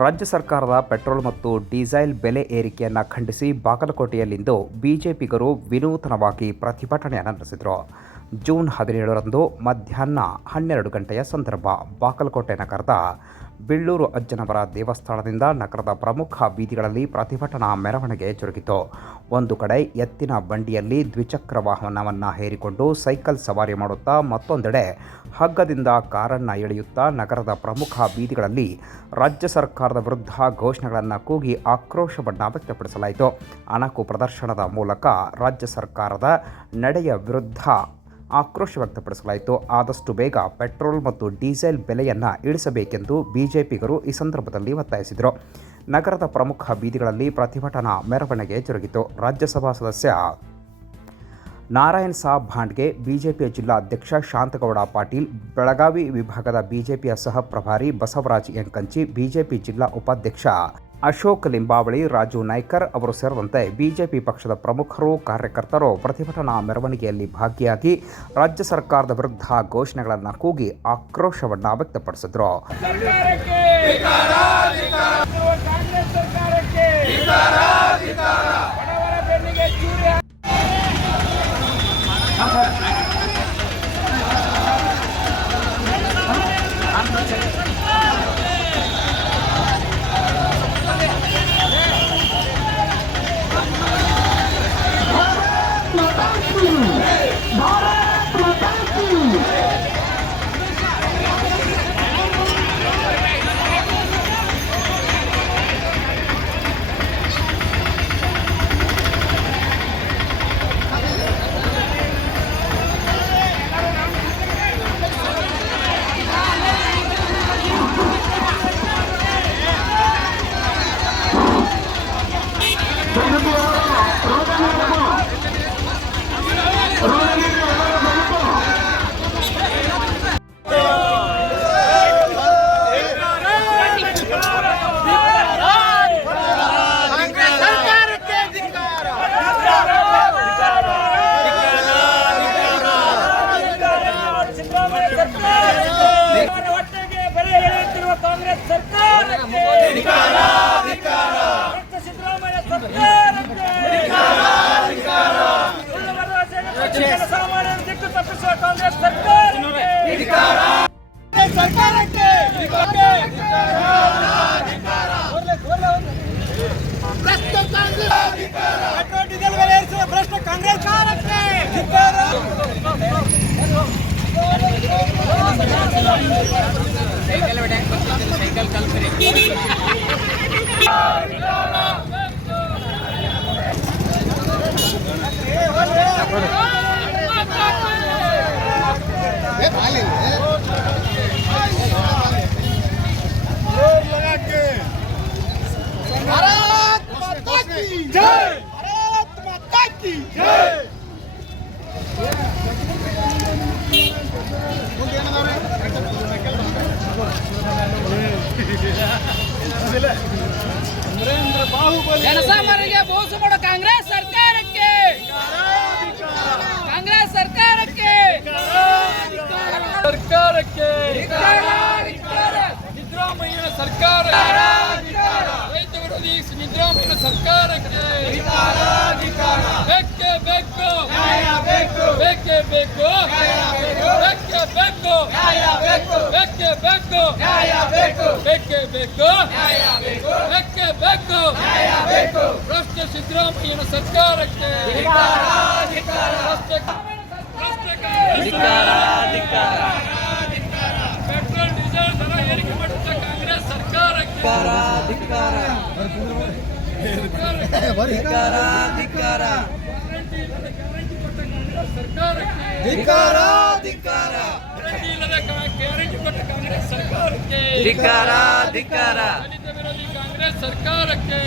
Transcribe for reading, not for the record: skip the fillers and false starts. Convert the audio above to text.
ರಾಜ್ಯ ಸರ್ಕಾರದ ಪೆಟ್ರೋಲ್ ಮತ್ತು ಡೀಸೆಲ್ ಬೆಲೆ ಏರಿಕೆಯನ್ನು ಖಂಡಿಸಿ ಬಾಗಲಕೋಟೆಯಲ್ಲಿಂದು ಬಿಜೆಪಿಗರು ವಿನೂತನವಾಗಿ ಪ್ರತಿಭಟನೆಯನ್ನು ನಡೆಸಿದರು. ಜೂನ್ 17ರಂದು ಮಧ್ಯಾಹ್ನ 12 ಗಂಟೆಯ ಸಂದರ್ಭ ಬಾಗಲಕೋಟೆ ನಗರದ ಬಿಳ್ಳೂರು ಅಜ್ಜನವರ ದೇವಸ್ಥಾನದಿಂದ ನಗರದ ಪ್ರಮುಖ ಬೀದಿಗಳಲ್ಲಿ ಪ್ರತಿಭಟನಾ ಮೆರವಣಿಗೆ ಜರುಗಿತು. ಒಂದು ಕಡೆ ಎತ್ತಿನ ಬಂಡಿಯಲ್ಲಿ ದ್ವಿಚಕ್ರ ವಾಹನವನ್ನು ಹೇರಿಕೊಂಡು ಸೈಕಲ್ ಸವಾರಿ ಮಾಡುತ್ತಾ, ಮತ್ತೊಂದೆಡೆ ಹಗ್ಗದಿಂದ ಕಾರನ್ನು ಎಳೆಯುತ್ತಾ ನಗರದ ಪ್ರಮುಖ ಬೀದಿಗಳಲ್ಲಿ ರಾಜ್ಯ ಸರ್ಕಾರದ ವಿರುದ್ಧ ಘೋಷಣೆಗಳನ್ನು ಕೂಗಿ ಆಕ್ರೋಶವನ್ನು ವ್ಯಕ್ತಪಡಿಸಲಾಯಿತು. ಅಣಕು ಪ್ರದರ್ಶನದ ಮೂಲಕ ರಾಜ್ಯ ಸರ್ಕಾರದ ನಡೆಯ ವಿರುದ್ಧ ಆಕ್ರೋಶ ವ್ಯಕ್ತಪಡಿಸಲಾಯಿತು. ಆದಷ್ಟು ಬೇಗ ಪೆಟ್ರೋಲ್ ಮತ್ತು ಡೀಸೆಲ್ ಬೆಲೆಯನ್ನು ಇಳಿಸಬೇಕೆಂದು ಬಿಜೆಪಿಗರು ಈ ಸಂದರ್ಭದಲ್ಲಿ ಒತ್ತಾಯಿಸಿದರು. ನಗರದ ಪ್ರಮುಖ ಬೀದಿಗಳಲ್ಲಿ ಪ್ರತಿಭಟನಾ ಮೆರವಣಿಗೆ ಜರುಗಿತು. ರಾಜ್ಯಸಭಾ ಸದಸ್ಯ ನಾರಾಯಣ್ ಸಾಬ್ ಭಾಂಡ್ಗೆ, ಬಿಜೆಪಿಯ ಜಿಲ್ಲಾ ಅಧ್ಯಕ್ಷ ಶಾಂತಗೌಡ ಪಾಟೀಲ್, ಬೆಳಗಾವಿ ವಿಭಾಗದ ಬಿಜೆಪಿಯ ಸಹ ಪ್ರಭಾರಿ ಬಸವರಾಜ್ ಯಂಕಂಚಿ, ಬಿಜೆಪಿ ಜಿಲ್ಲಾ ಉಪಾಧ್ಯಕ್ಷ ಅಶೋಕ್ ಲಿಂಬಾವಳಿ, ರಾಜು ನಾಯ್ಕರ್ ಅವರು ಸೇರಿದಂತೆ ಬಿಜೆಪಿ ಪಕ್ಷದ ಪ್ರಮುಖರು, ಕಾರ್ಯಕರ್ತರು ಪ್ರತಿಭಟನಾ ಮೆರವಣಿಗೆಯಲ್ಲಿ ಭಾಗಿಯಾಗಿ ರಾಜ್ಯ ಸರ್ಕಾರದ ವಿರುದ್ಧ ಘೋಷಣೆಗಳನ್ನು ಕೂಗಿ ಆಕ್ರೋಶವನ್ನು ವ್ಯಕ್ತಪಡಿಸಿದರು. ಕಾಂಗ್ರೆಸ್ ಸರ್ಕಾರಕ್ಕೆ ಧಿಕ್ಕಾರ, ಧಿಕ್ಕಾರ. ಸಿದ್ದರಾಮಯ್ಯ ಸರ್ಕಾರಕ್ಕೆ ಧಿಕ್ಕಾರ, ಧಿಕ್ಕಾರ. ಸಾಮಾನ್ಯರ ದಿಕ್ಕು ತಪ್ಪಿಸುವ ಕಾಂಗ್ರೆಸ್ ಸರ್ಕಾರಕ್ಕೆ ಧಿಕ್ಕಾರ, ಸರ್ಕಾರಕ್ಕೆ ಭ್ರಷ್ಟ ಕಾಂಗ್ರೆಸ್, ಪೆಟ್ರೋಲ್ ಡೀಸೆಲ್ ಬೆಲೆ ಏರಿಸುವ ಭ್ರಷ್ಟ ಕಾಂಗ್ರೆಸ್ ಸರ್ಕಾರಕ್ಕೆ ಧಿಕ್ಕಾರ. ಸೈಕಲ್ ಕಲ್ತ್ರಿ भारत माता की जय, भारत माता की जय. ಜನಸಾಮಾನ್ಯರಿಗೆ ಮೋಸ ಮಾಡೋ ಕಾಂಗ್ರೆಸ್ ಸರ್ಕಾರಕ್ಕೆ, ಕಾಂಗ್ರೆಸ್ ಸರ್ಕಾರಕ್ಕೆ, ಸರ್ಕಾರಕ್ಕೆ ಸಿದ್ದರಾಮಯ್ಯನ ಸರ್ಕಾರ, ರೈತ ವಿರೋಧಿ ಸಿದ್ದರಾಮಯ್ಯನ ಸರ್ಕಾರಕ್ಕೆ ಬೇಕೇ ಬೇಕು, ಬೇಕೇ ಬೇಕು, ಬೇಕೇ ಬೇಕು, ಬೇಕೇ ಬೇಕು, ಬೇಕೇ ಬೇಕು, ಬೇಕೇ ಬೇಕು, ಭ್ರಷ್ಟ ಸಿದ್ದರಾಮಯ್ಯನ ಸರ್ಕಾರಕ್ಕೆ ಪೆಟ್ರೋಲ್ ಡೀಸೆಲ್ ದರ ಏರಿಕೆ ಮಾಡಿದ ಕಾಂಗ್ರೆಸ್ ಸರ್ಕಾರಕ್ಕೆ ಗ್ಯಾರಂಟಿ ಕೊಟ್ಟ ಕಾಂಗ್ರೆಸ್ ಸರ್ಕಾರಕ್ಕೆ, ದಲಿತ ವಿರೋಧಿ ಕಾಂಗ್ರೆಸ್ ಸರ್ಕಾರಕ್ಕೆ